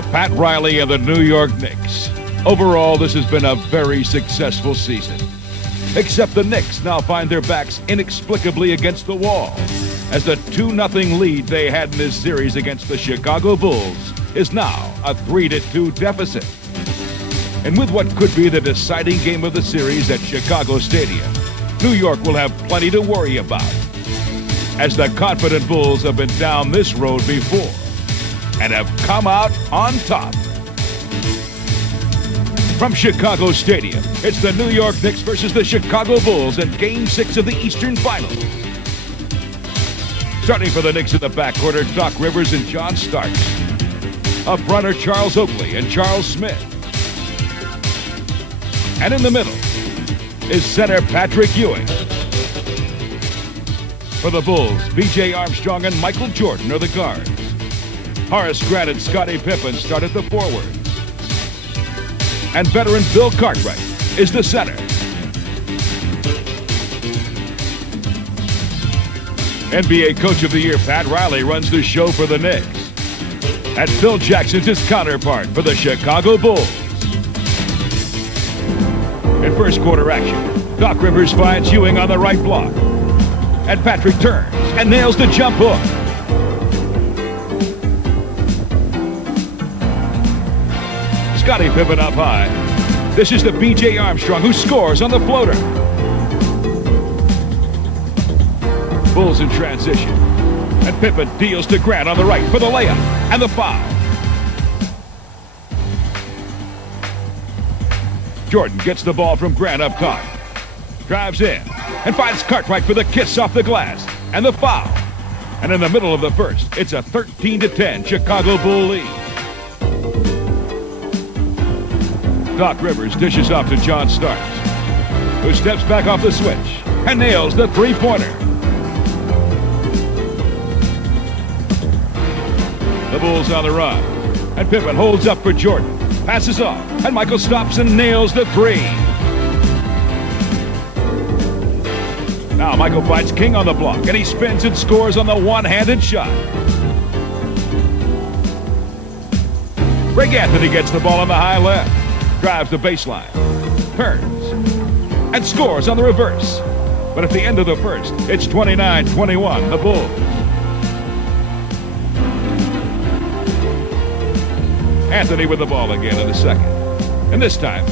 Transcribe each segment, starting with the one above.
for Pat Riley and the New York Knicks. Overall, this has been a very successful season. Except the Knicks now find their backs inexplicably against the wall, as the 2-0 lead they had in this series against the Chicago Bulls is now a 3-2 deficit. And with what could be the deciding game of the series at Chicago Stadium, New York will have plenty to worry about, as the confident Bulls have been down this road before and have come out on top. From Chicago Stadium, it's the New York Knicks versus the Chicago Bulls in Game 6 of the Eastern Finals. Starting for the Knicks in the backcourt are Doc Rivers and John Starks. Up front are Charles Oakley and Charles Smith. And in the middle is center Patrick Ewing. For the Bulls, B.J. Armstrong and Michael Jordan are the guards. Horace Grant and Scottie Pippen start at the forward. And veteran Bill Cartwright is the center. NBA Coach of the Year Pat Riley runs the show for the Knicks. And Phil Jackson's his counterpart for the Chicago Bulls. In first quarter action, Doc Rivers finds Ewing on the right block. And Patrick turns and nails the jump hook. Scottie Pippen up high. This is the B.J. Armstrong who scores on the floater. Bulls in transition. And Pippen deals to Grant on the right for the layup and the foul. Jordan gets the ball from Grant up top. Drives in and finds Cartwright for the kiss off the glass and the foul. And in the middle of the first, it's a 13-10 Chicago Bull lead. Doc Rivers dishes off to John Starks, who steps back off the switch and nails the three-pointer. The Bulls on the run, and Pippen holds up for Jordan, passes off, and Michael stops and nails the three. Now Michael finds King on the block, and he spins and scores on the one-handed shot. Greg Anthony gets the ball on the high left, drives the baseline, turns, and scores on the reverse. But at the end of the first, it's 29-21, the Bulls. Anthony with the ball again in the second. And this time,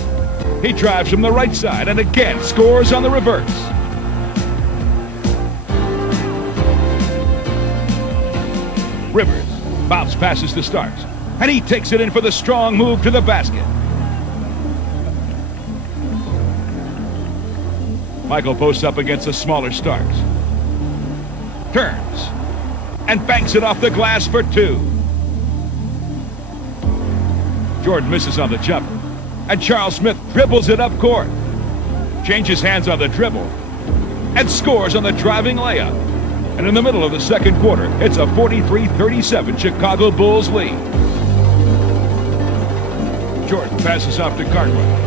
he drives from the right side and again scores on the reverse. Rivers bounce passes to Starks, and he takes it in for the strong move to the basket. Michael posts up against the smaller Starks. Turns and banks it off the glass for two. Jordan misses on the jumper, and Charles Smith dribbles it up court. Changes hands on the dribble and scores on the driving layup. And in the middle of the second quarter, it's a 43-37 Chicago Bulls lead. Jordan passes off to Cartwright.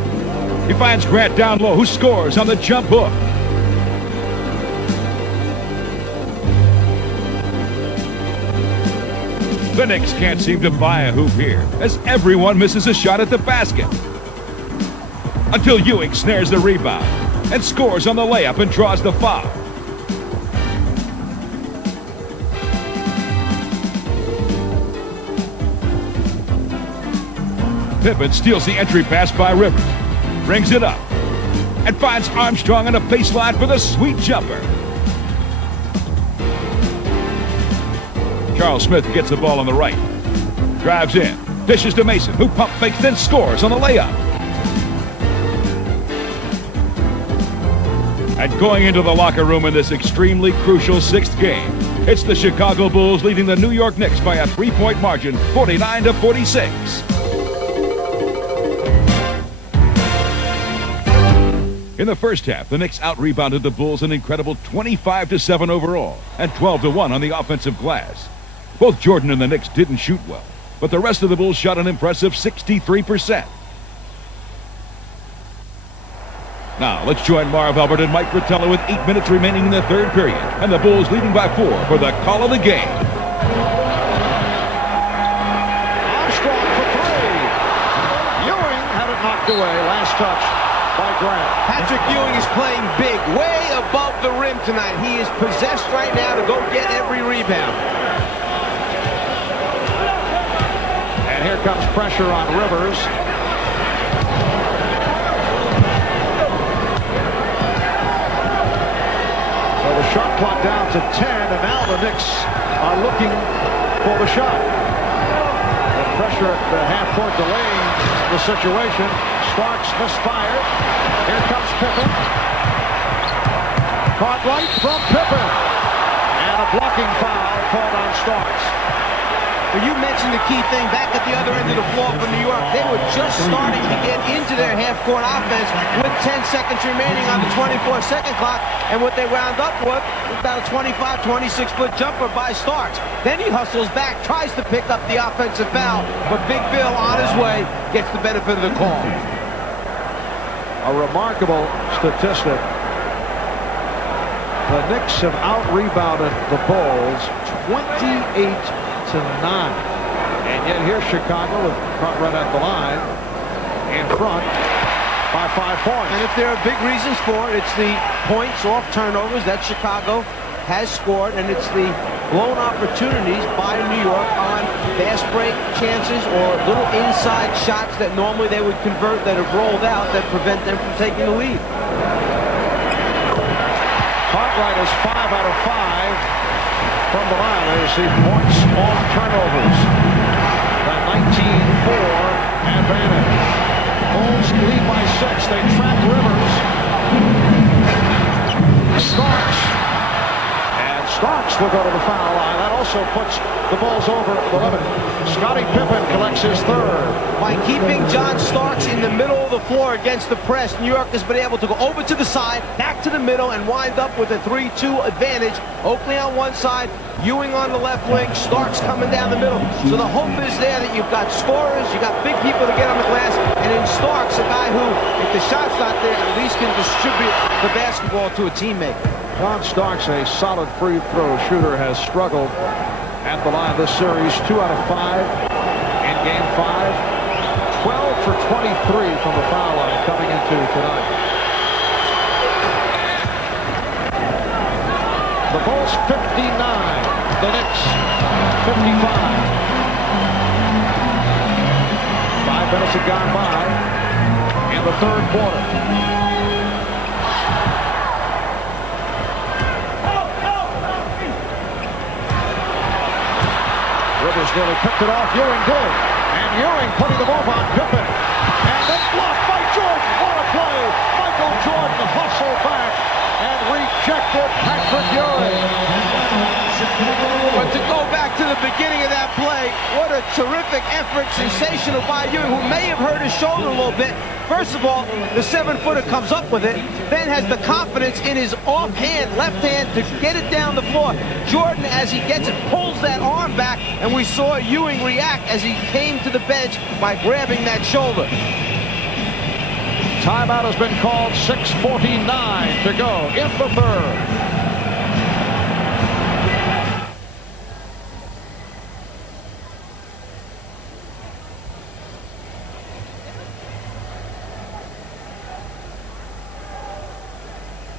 He finds Grant down low, who scores on the jump hook. The Knicks can't seem to buy a hoop here, as everyone misses a shot at the basket. Until Ewing snares the rebound and scores on the layup and draws the foul. Pippen steals the entry pass by Rivers, brings it up, and finds Armstrong on a baseline for the sweet jumper. Charles Smith gets the ball on the right, drives in, dishes to Mason, who pump fakes, then scores on the layup. And going into the locker room in this extremely crucial sixth game, it's the Chicago Bulls leading the New York Knicks by a 3-point margin, 49-46. In the first half, the Knicks out-rebounded the Bulls an incredible 25-7 overall and 12-1 on the offensive glass. Both Jordan and the Knicks didn't shoot well, but the rest of the Bulls shot an impressive 63%. Now, let's join Marv Albert and Mike Fratello with 8 minutes remaining in the third period, and the Bulls leading by 4 for the call of the game. Armstrong for away. Last touch by Grant. Patrick Ewing is playing big, way above the rim tonight. He is possessed right now to go get every rebound. And here comes pressure on Rivers. So the shot clock down to 10, and now the Knicks are looking for the shot. The pressure at the half-court delaying the situation. Starks misfired. Here comes Pippen. Caught right from Pippen. And a blocking foul called on Starks. Well, you mentioned the key thing back at the other end of the floor for New York. They were just starting to get into their half-court offense with 10 seconds remaining on the 24-second clock. And what they wound up with was about a 25, 26-foot jumper by Starks. Then he hustles back, tries to pick up the offensive foul. But Big Bill, on his way, gets the benefit of the call. A remarkable statistic. The Knicks have out-rebounded the Bulls 28-9. And yet here's Chicago with front run at the line, in front by 5 points. And if there are big reasons for it, it's the points off turnovers that Chicago has scored, and it's the blown opportunities by New York on fast break chances or little inside shots that normally they would convert that have rolled out that prevent them from taking the lead. Cartwright is 5 out of 5 from the line. There's the points off turnovers. The 19-4 advantage. Bulls lead by 6. They track Rivers. Starks. And Starks will go to the foul line. That also puts the Bulls over the limit. Scottie Pippen collects his third. By keeping John Starks in the middle of the floor against the press, New York has been able to go over to the side, back to the middle, and wind up with a 3-2 advantage. Oakley on one side, Ewing on the left wing, Starks coming down the middle. So the hope is there that you've got scorers, you've got big people to get on the glass, and in Starks, a guy who, if the shot's not there, at least can distribute the basketball to a teammate. John Starks, a solid free throw shooter, has struggled at the line this series. 2 out of 5 in game 5. 12 for 23 from the foul line coming into tonight. The Bulls 59, the Knicks 55. 5 minutes have gone by in the third quarter. Rivers nearly picked it off. Ewing did. And Ewing putting the move on Pippen. And then blocked by Jordan. What a play. Michael Jordan hustled back and rejected Patrick Ewing. But to go back to the beginning of that play, what a terrific effort, sensational by Ewing, who may have hurt his shoulder a little bit. First of all, the 7-footer comes up with it, then has the confidence in his offhand, left hand, to get it down the floor. Jordan, as he gets it, pulls that arm back, and we saw Ewing react as he came to the bench by grabbing that shoulder. Timeout has been called. 6:49 to go in the third.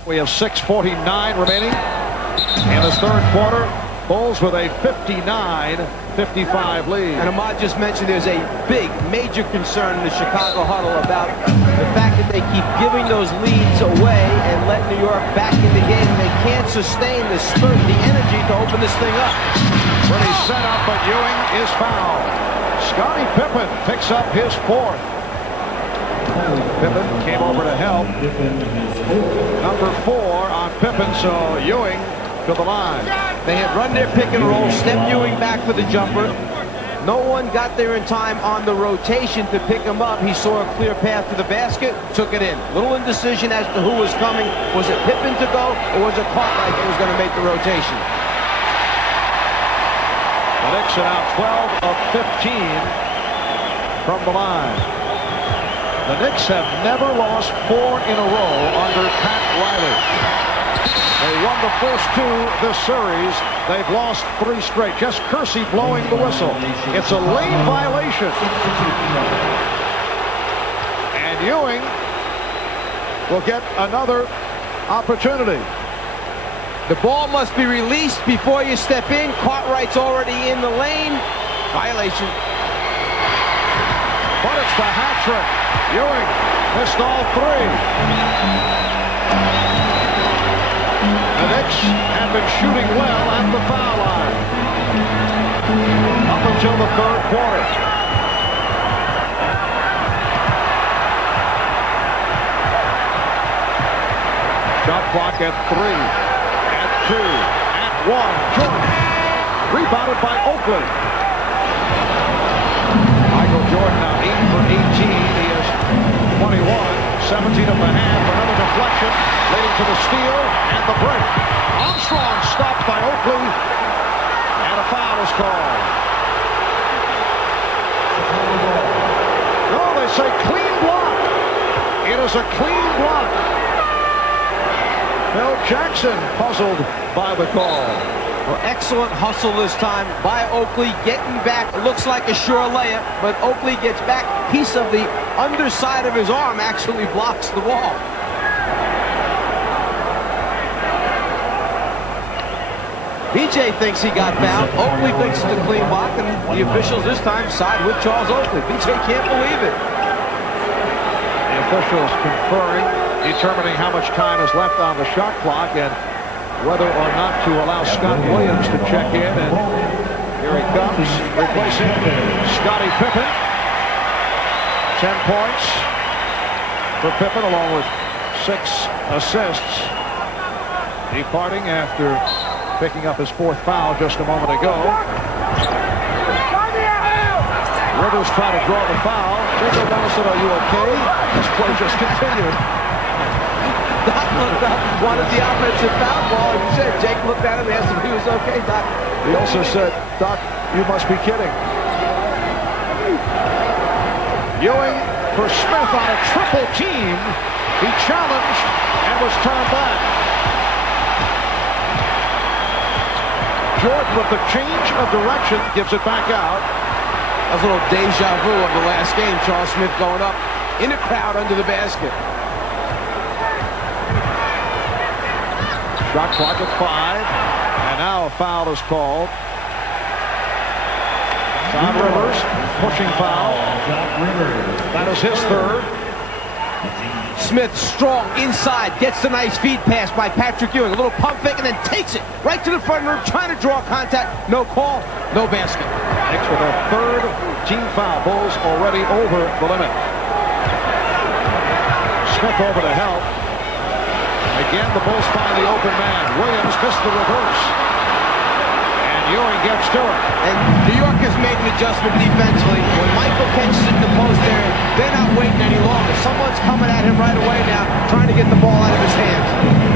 We have 6:49 remaining in this third quarter. Bulls with a 59-55 lead. And Ahmad just mentioned there's a big, major concern in the Chicago huddle about the fact that they keep giving those leads away and let New York back in the game. They can't sustain the spurt, the energy to open this thing up. Pretty set up, but Ewing is fouled. Scottie Pippen picks up his fourth. Pippen came over to help. Number 4 on Pippen, so Ewing to the line. They had run their pick and roll, stepped Ewing back for the jumper. No one got there in time on the rotation to pick him up. He saw a clear path to the basket, took it in. Little indecision as to who was coming. Was it Pippen to go, or was it Cartwright that was going to make the rotation? The Knicks are now 12 of 15 from the line. The Knicks have never lost 4 in a row under Pat Riley. They won the first 2 this series. They've lost 3 straight. Just Kersey blowing the whistle. It's a lane violation. And And Ewing will get another opportunity. The ball must be released before you step in. Cartwright's already in the lane. Violation. But it's the hat trick. Ewing missed all three. The Knicks have been shooting well at the foul line up until the third quarter. Shot clock at 3, at 2, at 1. Jordan rebounded by Oakley. Michael Jordan now 8 for 18. He is 21, 17 of the half. Another deflection leading to the steal and the break. Armstrong stopped by Oakley, and a foul is called. No, they say clean block. It is a clean block. Bill Jackson puzzled by the call. Well, excellent hustle this time by Oakley, getting back. Looks like a sure layup, but Oakley gets back. Piece of the underside of his arm actually blocks the wall. BJ thinks he got fouled. Oakley thinks it's a clean block, and the officials this time side with Charles Oakley. BJ can't believe it. The officials conferring, determining how much time is left on the shot clock and whether or not to allow Scott Williams to check in. And here he comes, replacing Scottie Pippen. 10 points for Pippen, along with 6 assists. Departing after picking up his 4th foul just a moment ago. Rivers tried to draw the foul. Jacob Dennis said, "Are you okay?" This play just continued. Doc looked up, wanted the offensive foul ball. He said, Jake looked at him and asked if he was okay, Doc. He also said, "Doc, you must be kidding." Ewing for Smith on a triple team. He challenged and was turned back. Jordan with the change of direction gives it back out. That's a little deja vu of the last game. Charles Smith going up in the crowd under the basket. Shot clock at 5, and now a foul is called. Don Rivers, pushing foul. That is his 3rd. Smith strong inside, gets the nice feed pass by Patrick Ewing. A little pump fake and then takes it right to the front room, trying to draw contact. No call, no basket. Knicks with their 3rd team foul. Bulls already over the limit. Smith over to help. Again, the Bulls find the open man. Williams missed the reverse. And Ewing gets to it. And New York has made an adjustment defensively. When Michael catches it in the post there, they're not waiting any longer. Someone's coming at him right away now, trying to get the ball out of his hands.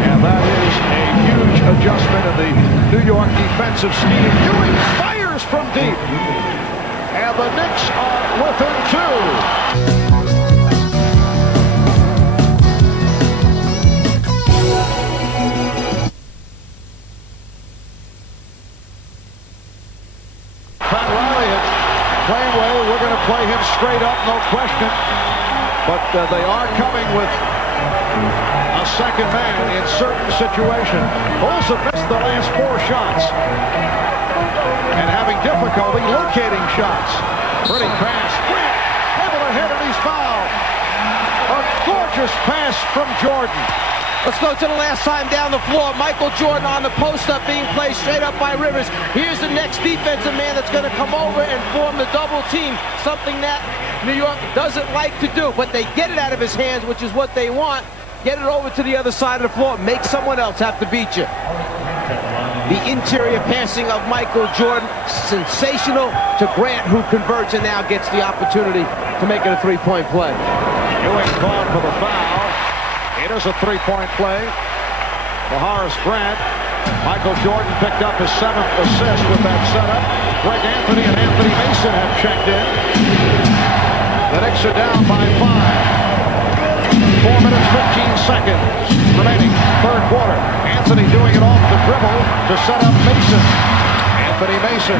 And that is a huge adjustment in the New York defensive scheme. Ewing fires from deep. And the Knicks are within 2. Play him straight up, no question. But they are coming with a second man in certain situations. Bulls have missed the last 4 shots and having difficulty locating shots. Pretty pass. Grant able to hit, and he's fouled. A gorgeous pass from Jordan. Let's go to the last time down the floor. Michael Jordan on the post-up being played straight up by Rivers. Here's the next defensive man that's going to come over and form the double team, something that New York doesn't like to do. But they get it out of his hands, which is what they want. Get it over to the other side of the floor. Make someone else have to beat you. The interior passing of Michael Jordan, sensational to Grant, who converts and now gets the opportunity to make it a 3-point play. Ewing called for the foul. It is a 3-point play for Horace Grant. Michael Jordan picked up his 7th assist with that setup. Greg Anthony and Anthony Mason have checked in. The Knicks are down by 5. 4 minutes, 15 seconds remaining. 3rd quarter. Anthony doing it off the dribble to set up Mason. And Anthony Mason.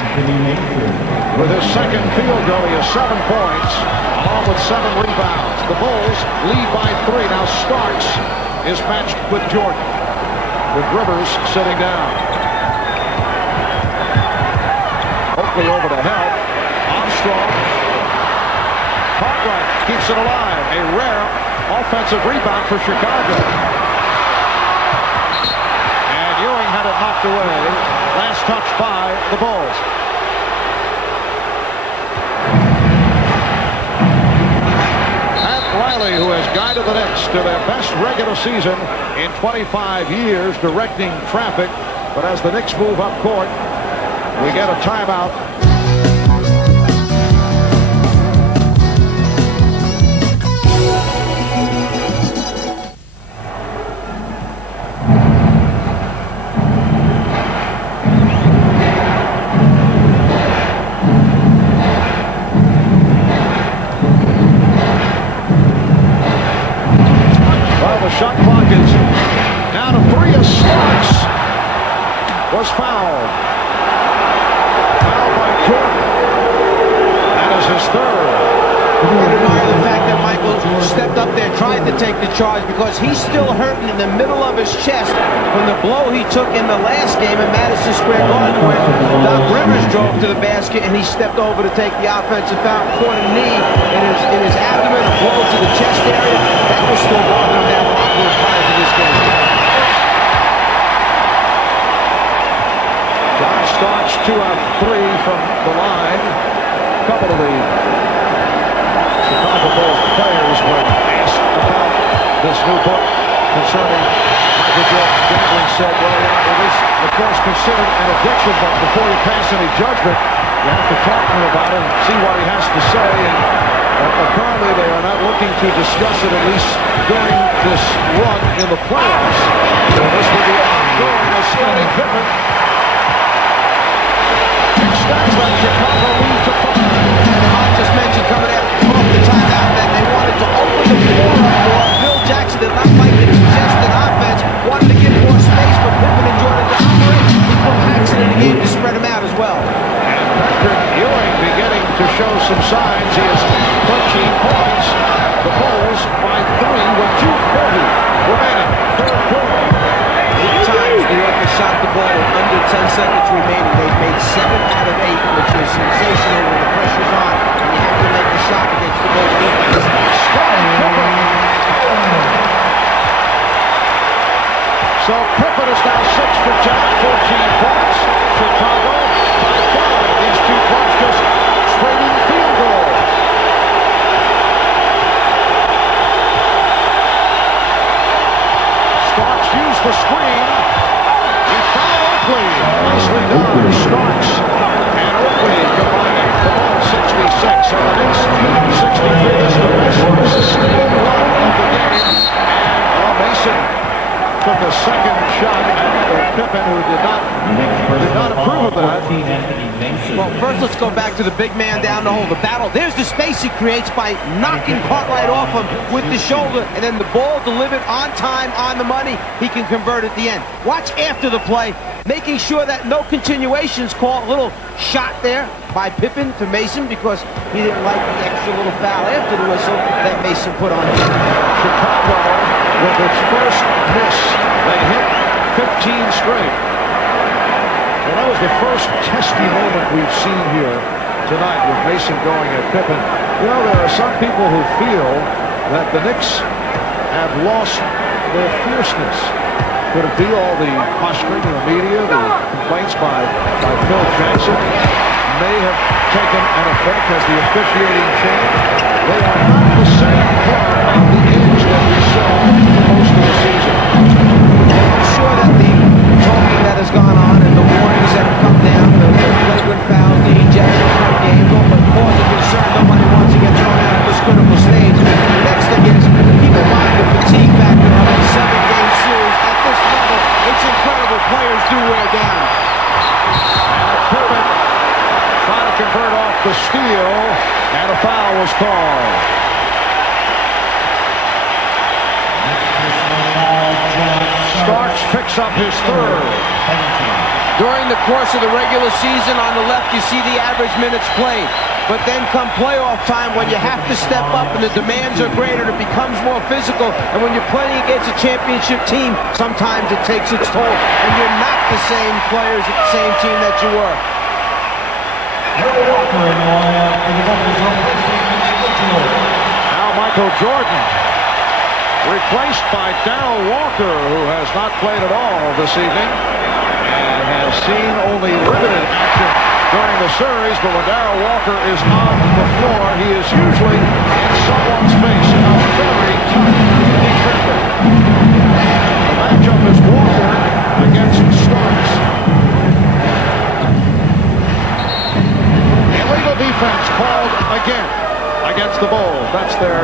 With his second field goal, he has 7 points, along with 7 rebounds. The Bulls lead by 3. Now Starks is matched with Jordan, with Rivers sitting down. Oakley over to help. Armstrong. Cartwright keeps it alive. A rare offensive rebound for Chicago. And Ewing had it knocked away. Last touch by the Bulls. Riley, who has guided the Knicks to their best regular season in 25 years, directing traffic. But as the Knicks move up court, we get a timeout. The shot clock is down to 3 as Starks was fouled. Fouled by Jordan. That is his third. I admire the fact that Michael stepped up there, tried to take the charge, because he's still hurting in the middle of his chest from the blow he took in the last game in Madison Square Garden, when Doc Rivers drove to the basket and he stepped over to take the offensive foul, caught a knee in his abdomen, a blow to the chest area. That was still bothering him down prior to this game. John Starks 2 out of 3 from the line. A couple of the Chicago Bulls players were asked about this new book concerning Michael Jordan's gambling, said, well, it is, of course, considered an addiction, but before you pass any judgment, you have to talk to him about it and see what he has to say. And apparently they are not looking to discuss it, at least during this run in the playoffs. So this will be ongoing as Scottie Pippen extends that Chicago lead to 5. I just mentioned coming out off the timeout that they wanted to open the floor up more. Phil Jackson did not like the congested offense, wanted to give more space for Pippen and Jordan to operate. He put Paxson in the game to spread them out as well. And Patrick Ewing beginning to show some signs. He has 13 points. The Bulls by 3 with 2:40 remaining. Third quarter. 8 times New York has shot the ball with under 10 seconds remaining. They've made 7 out of 8, which is sensational when the pressure's on and you have to make the shot against the Bulls defense. So Pippen is now 6 for 10, 14 points. Chicago by 5. These 2 clubs just trading field goals. Starks used the screen. He found Oakley. Nicely done. Starks and Oakley combining the ball 66. And the Knicks 63 is the best sustained run of the game. And Mason took a second shot at Pippen, who did not approve of that. Well, first let's go back to the big man down the hole. The battle. There's the space he creates by knocking Cartwright off him with the shoulder, and then the ball delivered on time, on the money. He can convert at the end. Watch after the play, making sure that no continuations. Call a little shot there by Pippen to Mason because he didn't like the extra little foul after the whistle that Mason put on him. Chicago with its first miss. They hit 15 straight. Well, that was the first testy moment we've seen here tonight with Mason going at Pippen. You know, there are some people who feel that the Knicks have lost their fierceness. Could it be all the posturing in the media, the complaints by Phil Jackson may have taken an effect as the officiating changed? They are not the same club on the edge that we saw most of the season. I'm sure that the talking that has gone on and the warnings that have come down, the flagrant fouls, the ejection from games, but cause of concern, nobody wants to get thrown out at this critical stage. The next thing is, keep in mind the fatigue factor of a 7-game series at this level. It's incredible. Players do wear down. Pippen trying to convert off the steal, and a foul was called. Starks picks up his third. During the course of the regular season, on the left, you see the average minutes played. But then come playoff time, when you have to step up and the demands are greater, it becomes more physical. And when you're playing against a championship team, sometimes it takes its toll. And you're not the same players at the same team that you were. Now Michael Jordan, replaced by Darrell Walker, who has not played at all this evening and has seen only limited action during the series. But when Darrell Walker is on the floor, he is usually in someone's face. A very tough defender. The matchup is Walker against Starks. Illegal defense called again against the Bulls. That's their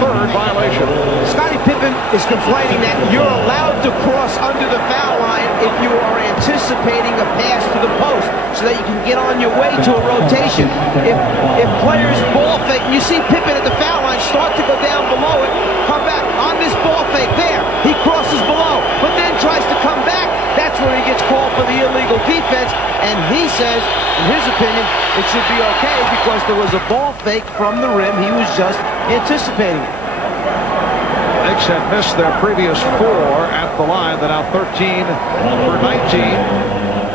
third violation. Scottie Pippen is complaining that you're allowed to cross under the foul line if you are anticipating a pass to the post so that you can get on your way to a rotation. If players ball fake, and you see Pippen at the foul line start to go down below it, come back on this ball fake there, he crosses below, but then tries to come back. That's where he gets called for the illegal defense, and he says, in his opinion, it should be okay because there was a ball fake from the rim. He was just anticipating it. Knicks had missed their previous 4 at the line. They're now 13 for 19.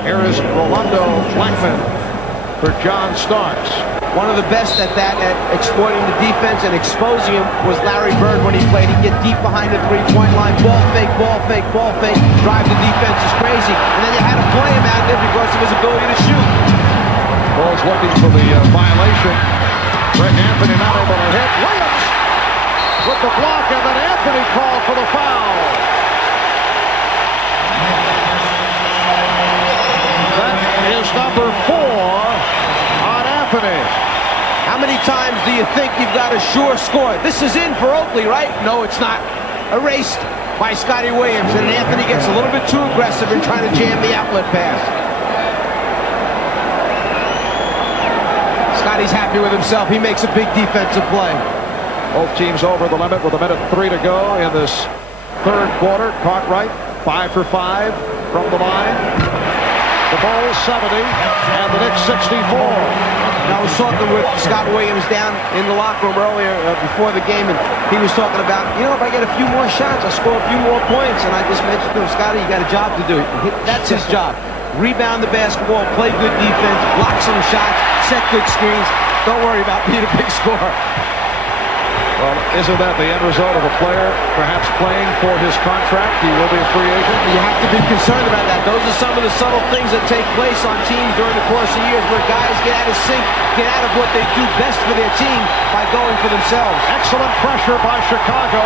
Here is Rolando Blackman for John Starks. One of the best at that, at exploiting the defense and exposing him, was Larry Bird when he played. He'd get deep behind the three-point line, ball fake, ball fake, ball fake, drive the defense is crazy. And then you had to play him out there because of his ability to shoot. Bulls looking for the violation. Greg Anthony not able to hit. Williams with the block, and then Anthony called for the foul. That is number 4 on Anthony. How many times do you think you've got a sure score? This is in for Oakley, right? No, it's not. Erased by Scottie Williams, and Anthony gets a little bit too aggressive in trying to jam the outlet pass. Scottie's happy with himself. He makes a big defensive play. Both teams over the limit with 1:03 to go in this third quarter. Cartwright 5 for 5 from the line. The Bulls 70 and the Knicks 64. I was talking with Scott Williams down in the locker room earlier before the game, and he was talking about, you know, if I get a few more shots, I'll score a few more points. And I just mentioned to him, Scotty, you got a job to do. That's his job. Rebound the basketball, play good defense, block some shots, set good screens. Don't worry about being a big scorer. Well, isn't that the end result of a player perhaps playing for his contract? He will be a free agent. You have to be concerned about that. Those are some of the subtle things that take place on teams during the course of years where guys get out of sync, get out of what they do best for their team by going for themselves. Excellent pressure by Chicago.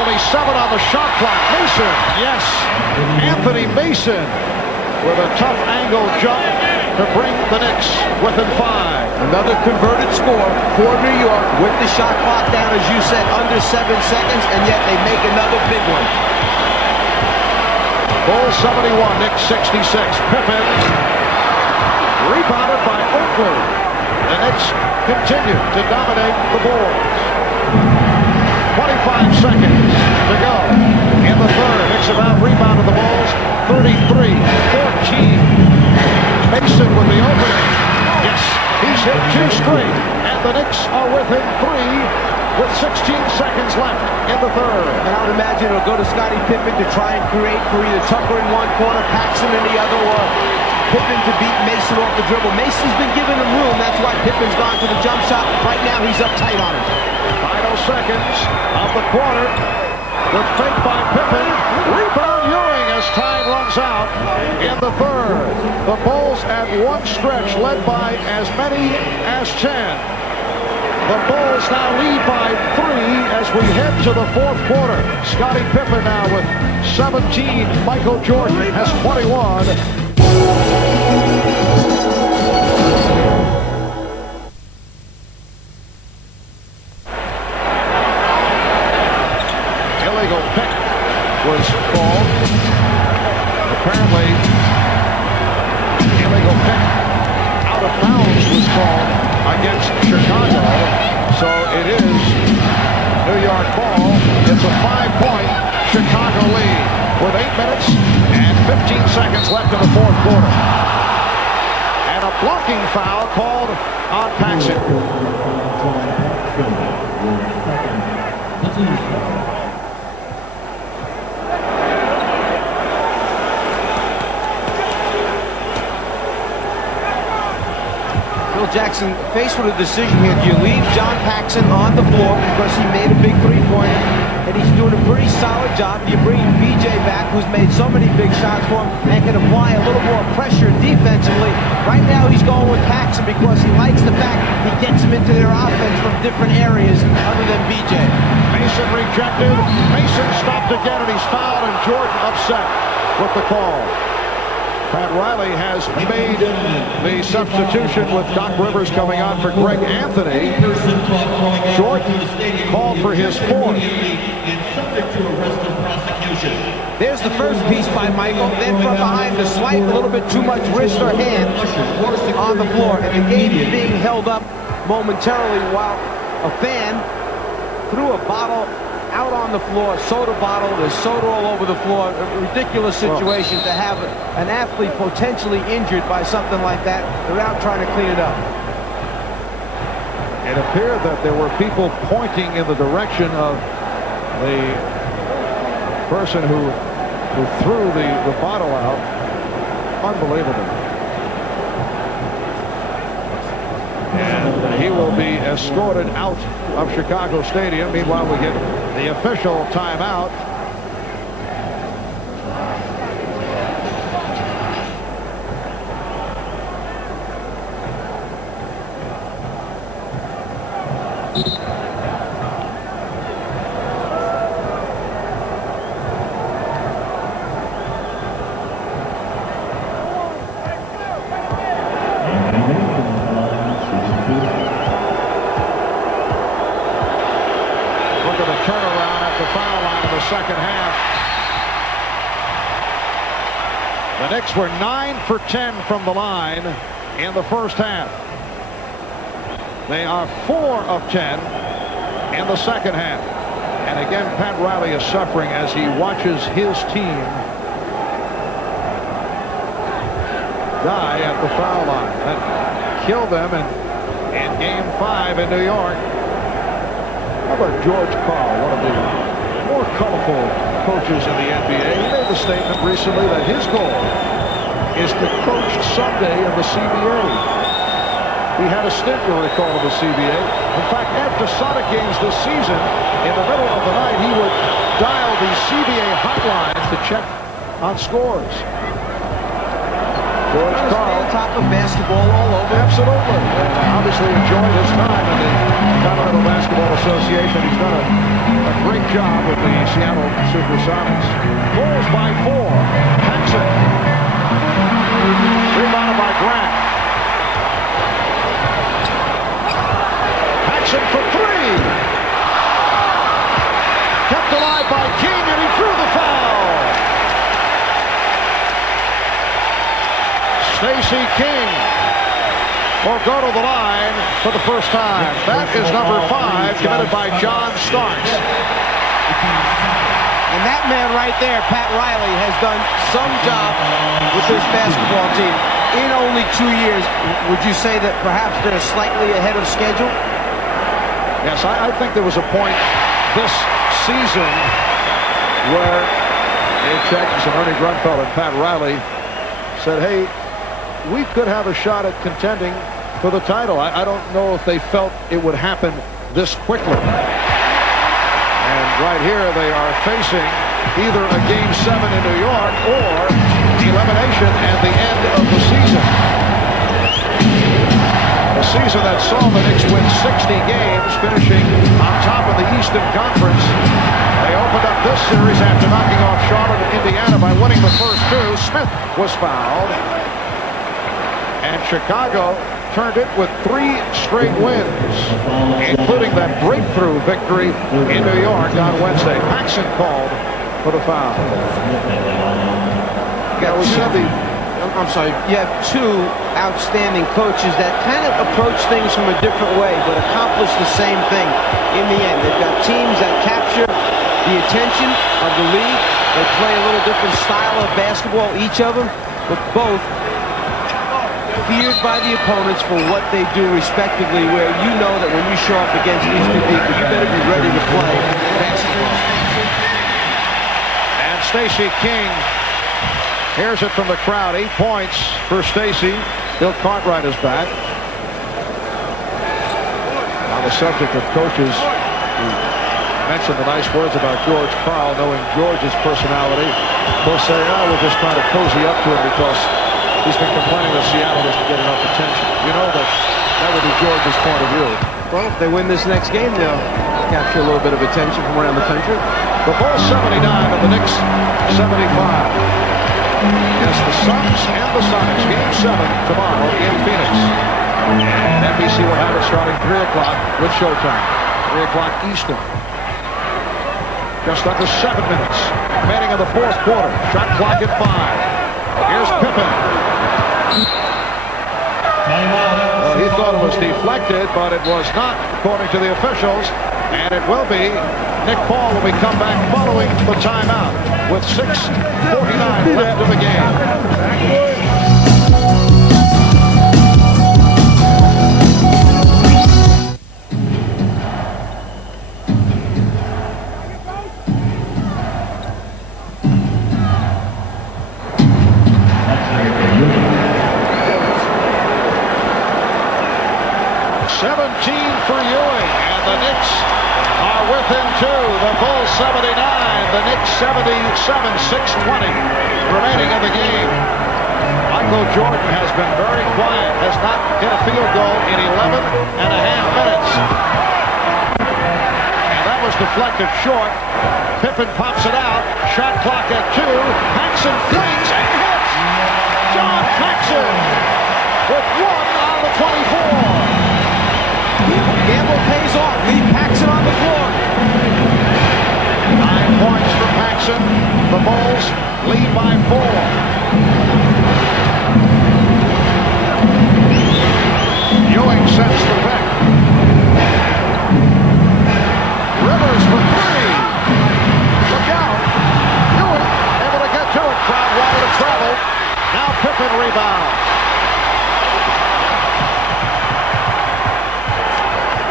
Only 7 on the shot clock. Mason, yes. Anthony Mason with a tough angle jump to bring the Knicks within 5. Another converted score for New York with the shot clock down, as you said, under 7 seconds, and yet they make another big one. Bulls 71, Knicks 66. Pippen rebounded by Oakley. The Knicks continue to dominate the Bulls. 25 seconds to go in the third. Knicks have out-rebounded the Bulls 33-14. Mason with the opening. Yes, he's hit 2 straight, and the Knicks are within 3 with 16 seconds left in the third. And I would imagine it'll go to Scottie Pippen to try and create for either Tucker in one corner, Paxson in the other, or Pippen to beat Mason off the dribble. Mason's been giving him room. That's why Pippen's gone to the jump shot. Right now, he's up tight on him. Final seconds of the quarter. With fake by Pippen. Rebound Ewing as time runs out in the third. The Bulls at one stretch led by as many as 10. The Bulls now lead by 3 as we head to the fourth quarter. Scottie Pippen now with 17. Michael Jordan has 21. Illegal pick was called. Apparently, illegal pick out of bounds was called against Chicago. So it is New York ball. It's a 5-point Chicago lead. with 8 minutes and 15 seconds left in the fourth quarter. And a blocking foul called on Paxson. Jackson faced with a decision here. Do you leave John Paxson on the floor because he made a big three-pointer and he's doing a pretty solid job? Do you bring BJ back, who's made so many big shots for him and can apply a little more pressure defensively? Right now he's going with Paxson because he likes the fact he gets him into their offense from different areas other than BJ. Mason rejected. Mason stopped again and he's fouled, and Jordan upset with the call. Pat Riley has made the substitution with Doc Rivers coming on for Greg Anthony. Jordan called for his fourth. There's the first piece by Michael. Then from behind, the swipe, a little bit too much wrist or hand on the floor. And the game is being held up momentarily while a fan threw a bottle out on the floor, soda bottle. There's soda all over the floor. A ridiculous situation to have an athlete potentially injured by something like that. They're out trying to clean it up. It appeared that there were people pointing in the direction of the person who threw the bottle out. Unbelievable. And he will be escorted out of Chicago Stadium. Meanwhile, we get the official timeout. Second half. The Knicks were 9 for 10 from the line in the first half. They are 4 of 10 in the second half. And again, Pat Riley is suffering as he watches his team die at the foul line. That killed them in Game 5 in New York. How about George Karl, one of the more colorful coaches in the NBA? He made the statement recently that his goal is to coach someday in the CBA. He had a stint, you'll recall, in the CBA. In fact, after Sonic games this season, in the middle of the night, he would dial the CBA hotline to check on scores. George Karl, on top of basketball all over. Absolutely. And obviously enjoyed his time in the Continental Basketball Association. He's done a great job with the Seattle Supersonics. Bulls by 4. Paxson. Rebounded by Grant. Paxson for 3. Kept alive by King, and he drew the foul. Stacey King will go to the line for the first time. That is number 5, committed by John Starks. And that man right there, Pat Riley, has done some job with this basketball team in only 2 years. Would you say that perhaps they're slightly ahead of schedule? Yes, I think there was a point this season where Dave Jackson, Ernie Grunfeld, and Pat Riley said, hey, we could have a shot at contending for the title. I don't know if they felt it would happen this quickly. And right here they are facing either a Game 7 in New York or elimination and the end of the season. A season that saw the Knicks win 60 games, finishing on top of the Eastern Conference. They opened up this series after knocking off Charlotte and Indiana by winning the first 2. Smith was fouled. And Chicago turned it with 3 straight wins, including that breakthrough victory in New York on Wednesday. Paxson called for the foul. Yeah, we said you have two outstanding coaches that kind of approach things from a different way, but accomplish the same thing in the end. They've got teams that capture the attention of the league. They play a little different style of basketball, each of them, but both feared by the opponents for what they do respectively, where you know that when you show up against these two people, you better be ready to play basketball. And Stacey King hears it from the crowd. 8 points for Stacey. Bill Cartwright is back. On the subject of coaches who mentioned the nice words about George Karl, knowing George's personality, they'll say, we're just trying to cozy up to him because he's been complaining that Seattle doesn't get enough attention. You know that would be George's point of view. Well, if they win this next game, they'll capture a little bit of attention from around the country. The Bulls 79 and the Knicks 75. Yes, the Suns and the Sonics. Game 7 tomorrow in Phoenix. And NBC will have it starting 3 o'clock with showtime. 3 o'clock Eastern. Just under 7 minutes. Remaining in the fourth quarter. Shot clock at 5. Here's Pippen. Well, he thought it was deflected, but it was not, according to the officials. And it will be. Nick Paul when we come back following the timeout with 6:49 left of the game. For Ewing, and the Knicks are within 2. The Bulls 79, the Knicks 77, 6:20 remaining in the game. Michael Jordan has been very quiet, has not hit a field goal in 11 and a half minutes. And that was deflected short. Pippen pops it out. Shot clock at 2. Paxson flings and hits. John Paxson with 1 on the 24. Gamble pays off. Leave Paxson on the floor. 9 points for Paxson. The Bulls lead by 4. Ewing sets the rec. Rivers for 3. Look out. Ewing able to get to it. Crowd wanted to travel. Now Pippen rebound.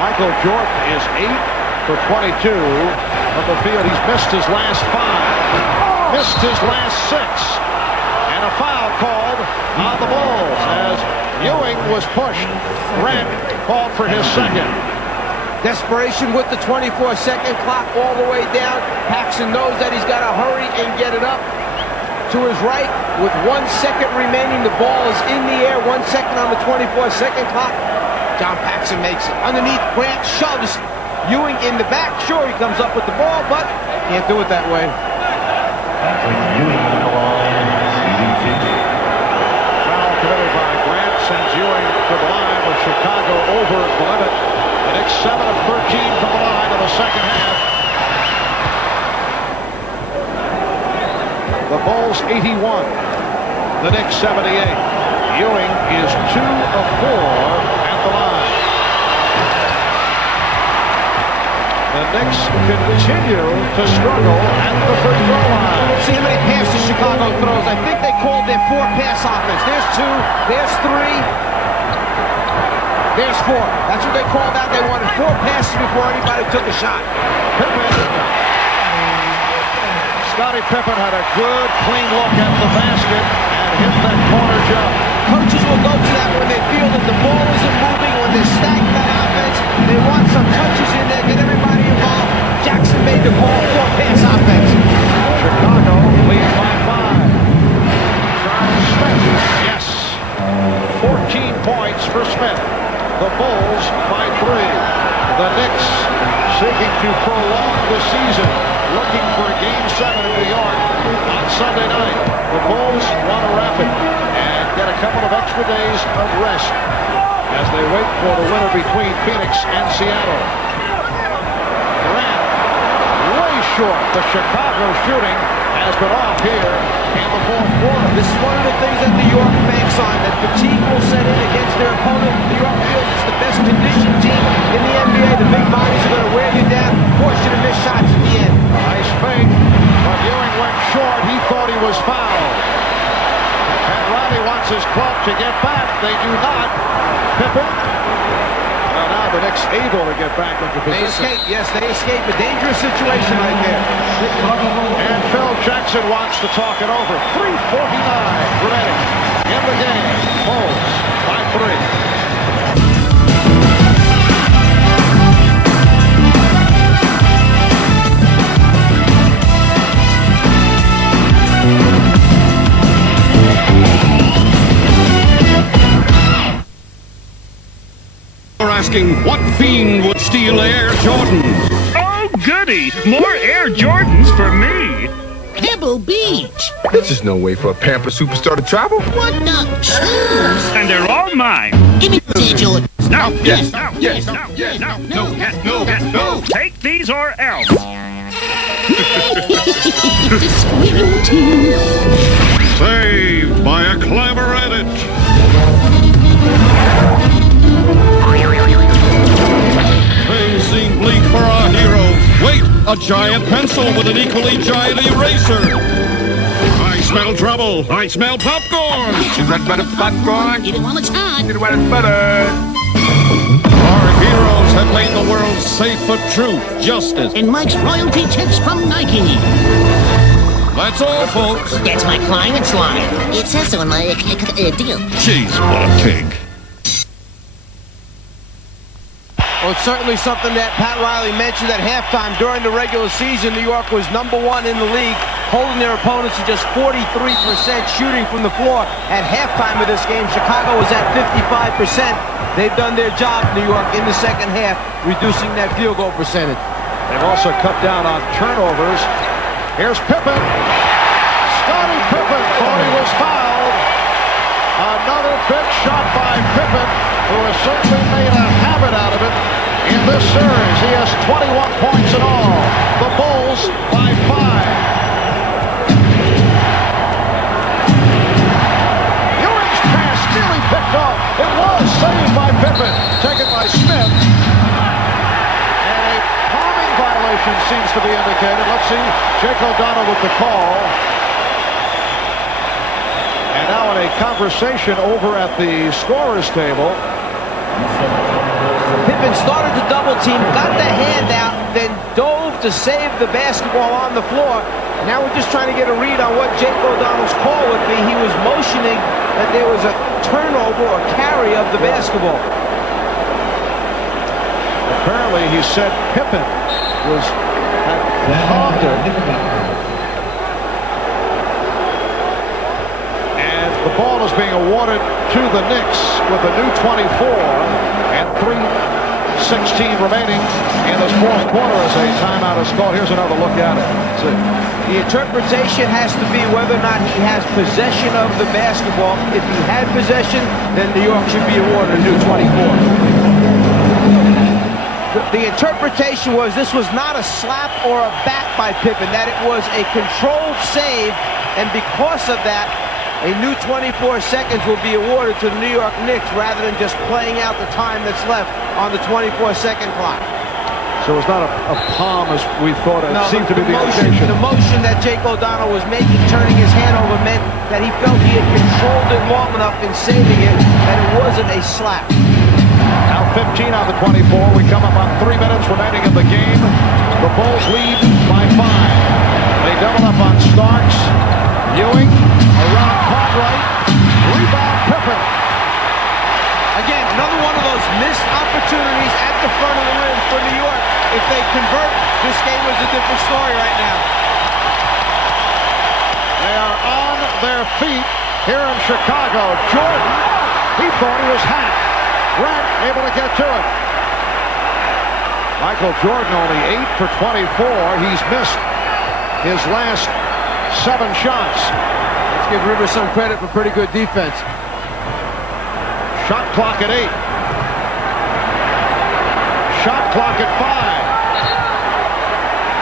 Michael Jordan is 8 for 22 from the field. He's missed his last 5. Missed his last 6. And a foul called on the Bulls as Ewing was pushed. Grant called for his second. Desperation with the 24-second clock all the way down. Paxson knows that he's got to hurry and get it up to his right. With 1 second remaining, the ball is in the air. 1 second on the 24-second clock. John Paxson makes it. Underneath, Grant shoves Ewing in the back. Sure, he comes up with the ball, but can't do it that way. Foul committed by Grant sends Ewing to the line with Chicago over the limit. The Knicks 7 of 13 from the line in the second half. The Bulls 81. The Knicks 78. Ewing is 2 of 4. The line. The Knicks continue to struggle at the free throw line. See how many passes Chicago throws. I think they called their 4-pass offense. There's 2, there's 3, there's 4. That's what they called out. They wanted 4 passes before anybody took a shot. Scottie Pippen had a good, clean look at the basket and hit that corner jump. Coaches will go to that when they feel that the ball isn't moving, when they're stacked on offense. They want some touches in there, get everybody involved. Jackson made the ball 4-pass offense. Chicago leads by 5. Charles Smith, yes. 14 points for Smith. The Bulls by 3. The Knicks seeking to prolong the season, looking for a Game 7 in New York on Sunday night. The Bulls want to wrap it and get a couple of extra days of rest as they wait for the winner between Phoenix and Seattle. Grant, way short. The Chicago shooting has been off here in the fourth quarter. This is one of the things that New York banks on, that fatigue will set in against their opponent. New York feels it's the best conditioned team in the NBA. The big bodies are going to wear you down, force you to miss shots at the end. Nice fake, but Ewing went short. He thought he was fouled. And Riley wants his club to get back. They do not. Pippen. Well, now the Knicks able to get back into position. They escape, yes, they escape. A dangerous situation right there. And Phil Jackson wants to talk it over. 3:49 remaining in the game. Bulls by 3. Asking what fiend would steal Air Jordans? Oh, goody! More Air Jordans for me! Pebble Beach. There's just no way for a Pamper superstar to travel. What the shoes? And they're all mine! Give me the Air Jordan. No, Yes, no, yes, no, yes, no, no, yes, no, yes, no. Take these or else! The squirrel team. Saved by a clever edit. Things seem bleak for our heroes. Wait, a giant pencil with an equally giant eraser. I smell trouble. I smell popcorn. Is that better popcorn? Get it while it's hot. Get it while it's butter. Our heroes have made the world safe for truth, justice. And Mike's royalty checks from Nike. That's all, folks. That's my client's line. It says so in my deal. Jeez, what a pig. Well, it's certainly something that Pat Riley mentioned at halftime. During the regular season, New York was #1 in the league, holding their opponents to just 43% shooting from the floor. At halftime of this game, Chicago was at 55%. They've done their job, New York, in the second half, reducing that field goal percentage. They've also cut down on turnovers. Here's Pippen. Scottie Pippen thought he was fouled. Another big shot by Pippen, who has certainly made a habit out of it in this series. He has 21 points in all. The Bulls by 5. Ewing's pass nearly picked off. It was saved by Pippen, taken by Smith. And a palming violation seems to be indicated. Let's see, Jake O'Donnell with the call. And now in a conversation over at the scorer's table. Pippen started to double team, got the hand out, then dove to save the basketball on the floor. Now we're just trying to get a read on what Jake O'Donnell's call would be. He was motioning that there was a turnover or carry of the basketball. Apparently he said Pippen had palmed it. The ball is being awarded to the Knicks with a new 24 and 3:16 remaining in this fourth quarter as a timeout is called. Here's another look at it. The interpretation has to be whether or not he has possession of the basketball. If he had possession, then New York should be awarded a new 24. The interpretation was this was not a slap or a bat by Pippen, that it was a controlled save, and because of that, a new 24 seconds will be awarded to the New York Knicks rather than just playing out the time that's left on the 24-second clock. So it's not a palm as we thought. It seemed to be the motion, indication. the motion that Jake O'Donnell was making, turning his hand over, meant that he felt he had controlled it long enough in saving it, that it wasn't a slap. Now 15 on the 24. We come up on 3 minutes remaining in the game. The Bulls lead by 5. They double up on Starks. Ewing around Cartwright. Rebound Pippen. Again, another one of those missed opportunities at the front of the rim for New York. If they convert, this game is a different story right now. They are on their feet here in Chicago. Jordan, he thought he was hacked. Grant able to get to it. Michael Jordan only 8 for 24. He's missed his last 7 shots. Let's give Rivers some credit for pretty good defense. Shot clock at 8. Shot clock at 5.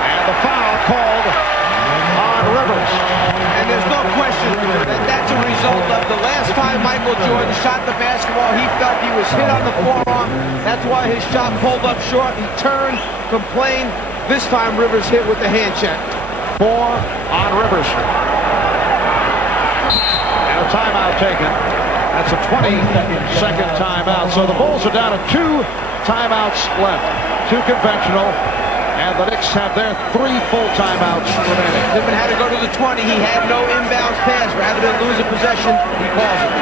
And the foul called on Rivers. result of the last time Michael Jordan shot the basketball, he felt he was hit on the forearm. That's why his shot pulled up short. He turned, complained. This time Rivers hit with the hand check. 4 on Rivers. And a timeout taken. That's a 20-second timeout. So the Bulls are down to 2 timeouts left. 2 conventional. And the Knicks have their 3 full timeouts remaining. Pippen had to go to the 20. He had no inbounds pass. Rather than lose a possession, he calls it.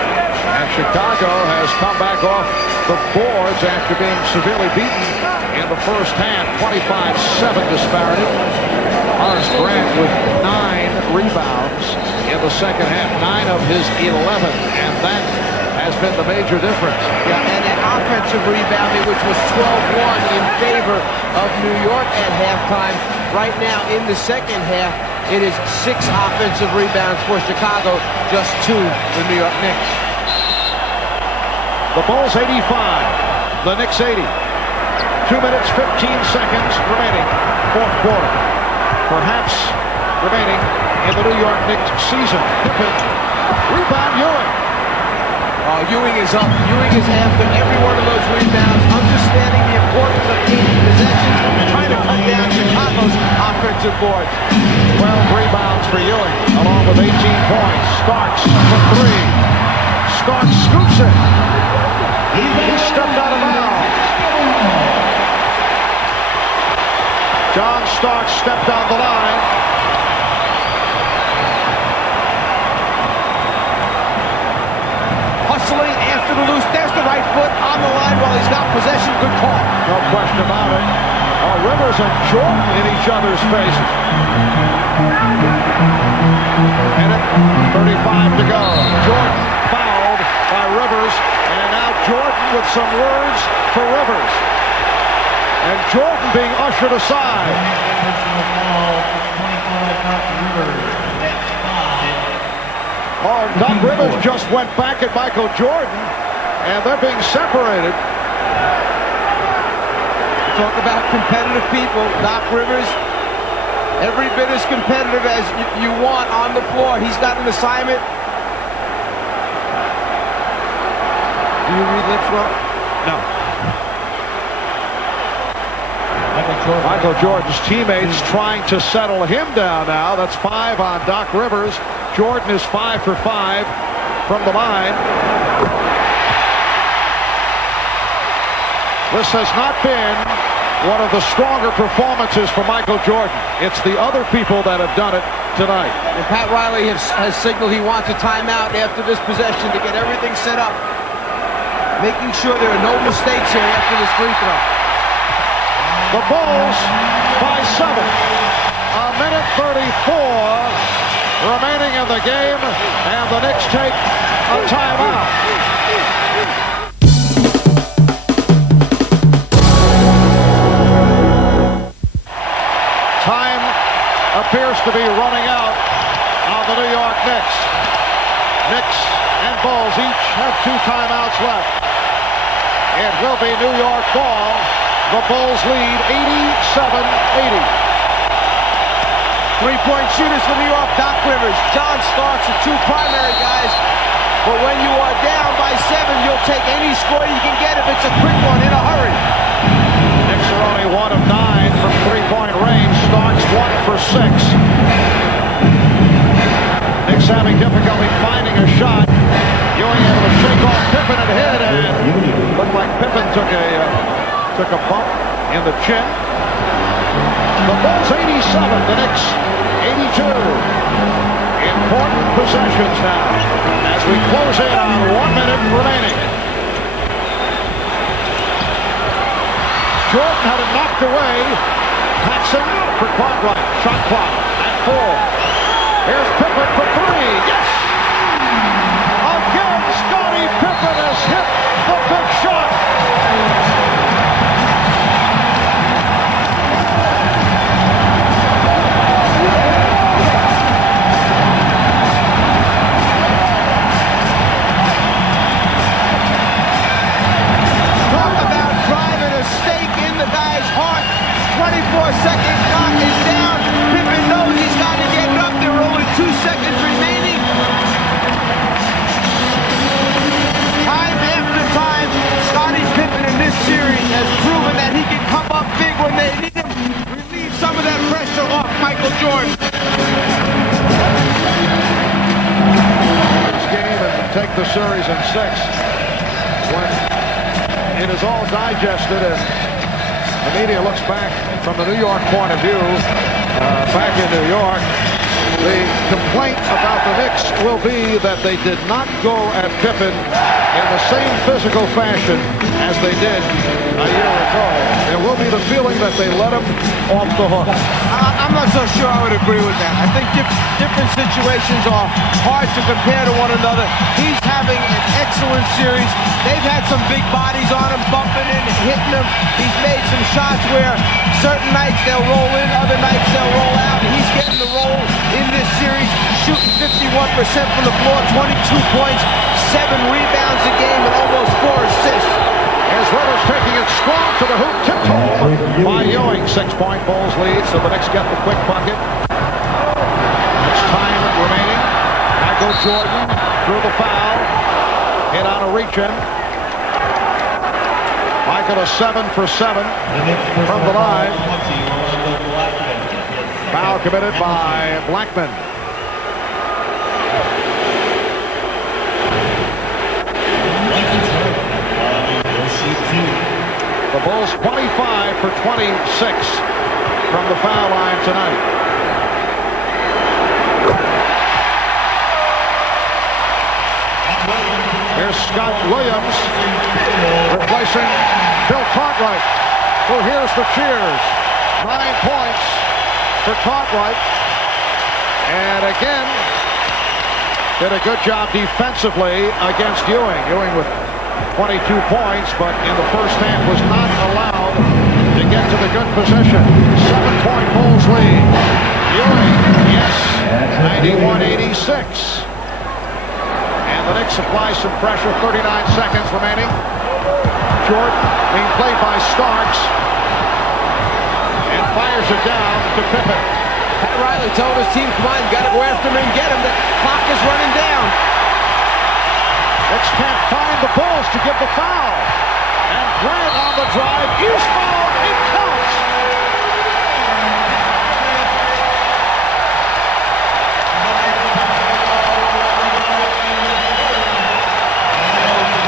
And Chicago has come back off the boards after being severely beaten in the first half. 25-7 disparity. Horace Grant with 9 rebounds in the second half. 9 of his 11. And that has been the major difference. Yeah, and an offensive rebounding, which was 12-1 in favor of New York at halftime. Right now, in the second half, it is 6 offensive rebounds for Chicago, just 2 for New York Knicks. The Bulls 85, the Knicks 80. 2 minutes, 15 seconds remaining, fourth quarter. Perhaps remaining in the New York Knicks season. Pippen, rebound Ewing. Ewing is up. Ewing is after every one of those rebounds, understanding the importance of gaining possessions, trying to cut down Chicago's offensive boards. 12 rebounds for Ewing, along with 18 points. Starks for 3. Starks scoops it. He stepped out of bounds. John Starks stepped on the line. Hustling after the loose. There's the right foot on the line while he's got possession. Good call. No question about it. Rivers and Jordan in each other's faces. Minute 35 to go. Jordan fouled by Rivers. And now Jordan with some words for Rivers. And Jordan being ushered aside. Doc Rivers just went back at Michael Jordan, and they're being separated. Talk about competitive people. Doc Rivers, every bit as competitive as you want on the floor. He's got an assignment. Do you read lips well? No. Michael Jordan's teammates trying to settle him down now. That's 5 on Doc Rivers. Jordan is 5 for 5 from the line. This has not been one of the stronger performances for Michael Jordan. It's the other people that have done it tonight. And Pat Riley has signaled he wants a timeout after this possession to get everything set up. Making sure there are no mistakes here after this free throw. The Bulls by 7. A minute 34 remaining in the game, and the Knicks take a timeout. Time appears to be running out on the New York Knicks. Knicks and Bulls each have 2 timeouts left. It will be New York ball. The Bulls lead 87-80. Three-point shooters for New York, Doc Rivers, John Starks, the 2 primary guys. But when you are down by 7, you'll take any score you can get if it's a quick one in a hurry. Knicks are only 1 of 9 from 3-point range. Starks 1 for 6. Knicks having difficulty finding a shot. Ewing able to shake off Pippen and hit, and looked like Pippen took a bump in the chin. The Bulls 87, the Knicks 82. Important possessions now as we close in on 1 minute remaining. Jordan had it knocked away. Paxson for Cartwright. Shot clock at 4. Here's Pippen for 3. Yes! Again, Scottie Pippen has hit the big shot. they need to relieve some of that pressure off Michael Jordan. This game and take the series in 6. When it is all digested and the media looks back from the New York point of view, back in New York, the complaint about the Knicks will be that they did not go at Pippen in the same physical fashion as they did a year ago. There will be the feeling that they let him off the hook. I'm not so sure I would agree with that. I think different situations are hard to compare to one another. He's having an excellent series. They've had some big bodies on him, bumping and hitting him. He's made some shots where certain nights they'll roll in, other nights they'll roll out, and he's getting the roll in this series, shooting 51% from the floor, 22 points, 7 rebounds a game, and almost 4 assists. Here's Rivers taking it strong to the hoop, tipped home by Ewing. 6-point Bulls lead, so the Knicks get the quick bucket. It's time remaining. Michael Jordan through the foul. Hit on a reach-in. Michael is 7 for 7 from the line. Foul committed by Blackman. The Bulls 25 for 26 from the foul line tonight. Here's Scott Williams replacing Bill Cartwright, who hears the cheers. 9 points for Cartwright. And again, did a good job defensively against Ewing. Ewing with 22 points, but in the first half was not allowed to get to the good position. 7-point Bulls lead. Ewing, yes, 91-86. And the Knicks apply some pressure, 39 seconds remaining. Jordan being played by Starks. And fires it down to Pippen. Pat Riley told his team, come on, you got to go after him and get him. The clock is running down. Knicks can't find the Bulls to give the foul. And Grant on the drive is fouled. It counts.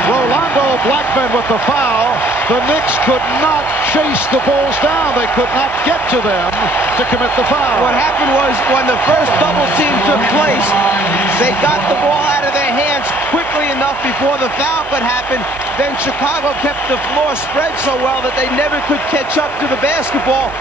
Rolando Blackman with the foul. The Knicks could not chase the Bulls down. They could not get to them to commit the foul. What happened was when the first double team took place, they got the ball out of their hands quickly enough before the foul could happen. Then Chicago kept the floor spread so well that they never could catch up to the basketball.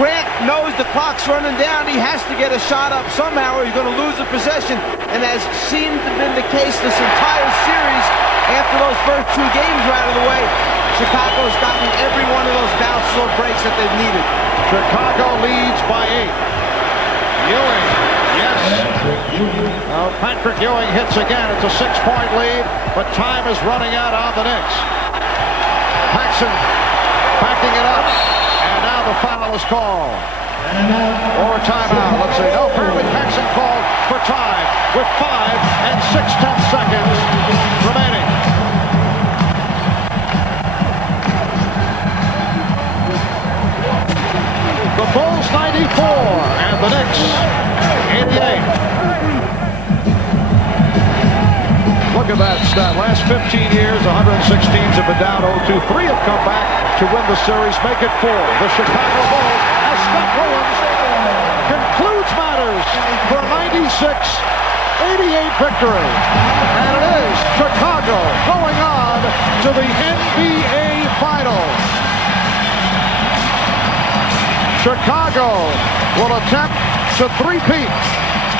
Grant knows the clock's running down. He has to get a shot up somehow or he's going to lose the possession. And as seemed to have been the case this entire series, after those first 2 games were out of the way, Chicago's gotten every one of those bounces or breaks that they've needed. Chicago leads by 8. Ewing, yes. Patrick Ewing hits again. It's a 6-point lead, but time is running out on the Knicks. Paxson backing it up, and now the foul is called. Or timeout. Let's see. No, apparently Paxson called for time with 5 and 6/10 seconds remaining. The Bulls 94 and the Knicks 88. Look at that stat. Last 15 years, 106 teams have been down 0-2. 3 have come back to win the series, make it 4. The Chicago Bulls, as Scott Williams concludes matters for a 96-88 victory. And it is Chicago going on to the NBA Finals. Chicago will attempt to three-peat,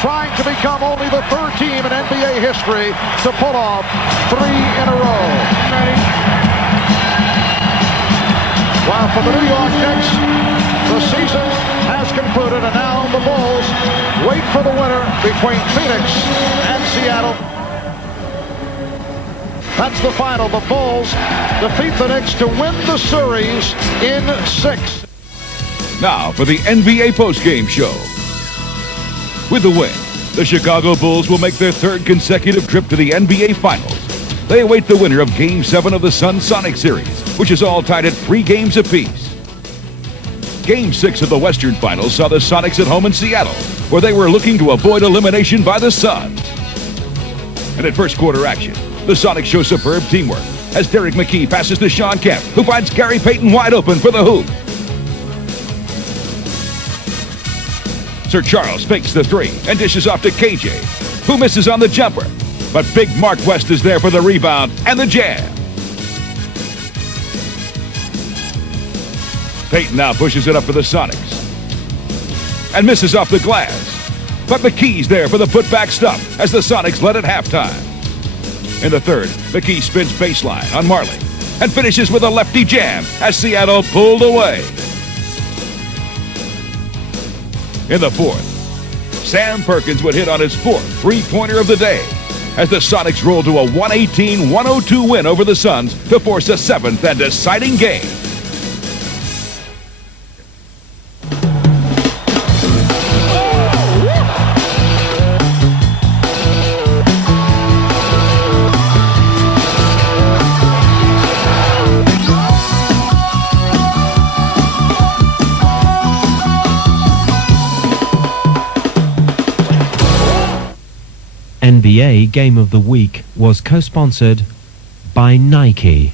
trying to become only the 3rd team in NBA history to pull off 3 in a row. While for the New York Knicks, the season has concluded, and now the Bulls wait for the winner between Phoenix and Seattle. That's the final. The Bulls defeat the Knicks to win the series in 6. Now for the NBA postgame show. With the win, the Chicago Bulls will make their 3rd consecutive trip to the NBA Finals. They await the winner of Game 7 of the Sun Sonic series, which is all tied at 3 games apiece. Game 6 of the Western Finals saw the Sonics at home in Seattle, where they were looking to avoid elimination by the Suns. And at first quarter action, the Sonics show superb teamwork as Derek McKee passes to Sean Kemp, who finds Gary Payton wide open for the hoop. Sir Charles fakes the three and dishes off to KJ, who misses on the jumper. But big Mark West is there for the rebound and the jam. Payton now pushes it up for the Sonics and misses off the glass. But McKee's there for the putback stop as the Sonics led at halftime. In the third, McKee spins baseline on Marley and finishes with a lefty jam as Seattle pulled away. In the fourth, Sam Perkins would hit on his fourth three-pointer of the day as the Sonics rolled to a 118-102 win over the Suns to force a seventh and deciding game. NBA Game of the Week was co-sponsored by Nike.